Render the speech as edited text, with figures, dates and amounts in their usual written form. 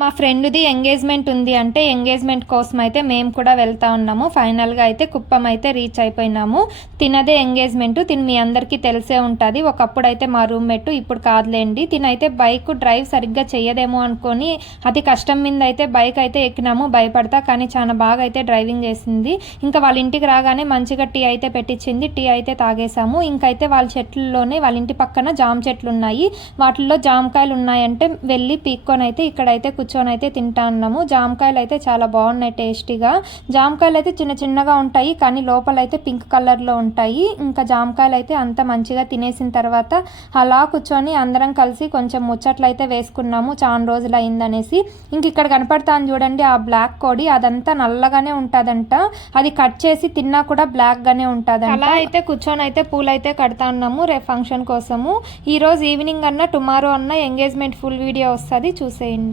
మా ఫ్రెండ్ది ఎంగేజ్మెంట్ ఉంది అంటే ఎంగేజ్మెంట్ కోసం అయితే మేము కూడా వెళ్తా ఉన్నాము. ఫైనల్గా అయితే కుప్పం అయితే రీచ్ అయిపోయినాము. తినదే ఎంగేజ్మెంట్, తిని మీ అందరికీ తెలిసే ఉంటుంది. ఒకప్పుడు అయితే మా రూమ్మేట్, ఇప్పుడు కాదులేండి. తినైతే బైక్ డ్రైవ్ సరిగ్గా చెయ్యదేమో అనుకొని అతి కష్టం మీద అయితే బైక్ అయితే ఎక్కినాము భయపడతా. కానీ చాలా బాగా అయితే డ్రైవింగ్ చేసింది. ఇంకా వాళ్ళ ఇంటికి రాగానే మంచిగా టీ అయితే పెట్టించింది. టీ అయితే తాగేసాము. ఇంకైతే వాళ్ళ చెట్లలోనే, వాళ్ళ ఇంటి పక్కన జామ చెట్లు ఉన్నాయి, వాటిల్లో జామకాయలు ఉన్నాయంటే వెళ్ళి పీక్కొని అయితే ఇక్కడైతే కూర్చొని అయితే తింటా ఉన్నాము. జామకాయలు అయితే చాలా బాగున్నాయి టేస్టీగా. జామకాయలు అయితే చిన్న చిన్నగా ఉంటాయి కానీ లోపల అయితే పింక్ కలర్లో ఉంటాయి. ఇంకా జామకాయలు అయితే అంత మంచిగా తినేసిన తర్వాత అలా కూర్చొని అందరం కలిసి కొంచెం ముచ్చట్లు అయితే వేసుకున్నాము, చాలా రోజులు అయిందనేసి. ఇంక ఇక్కడ కనపడతాను చూడండి ఆ బ్లాక్ కోడి, అదంతా నల్లగానే ఉంటుందంట. అది కట్ చేసి తిన్నా కూడా బ్లాక్ గానే ఉంటుందంట. అలా అయితే కూర్చొని అయితే పూలు అయితే కడతా ఉన్నాము రేపు ఫంక్షన్ కోసము. ఈ రోజు ఈవినింగ్ అన్న టుమారో అన్న ఎంగేజ్మెంట్ ఫుల్ వీడియో వస్తుంది, చూసేయండి.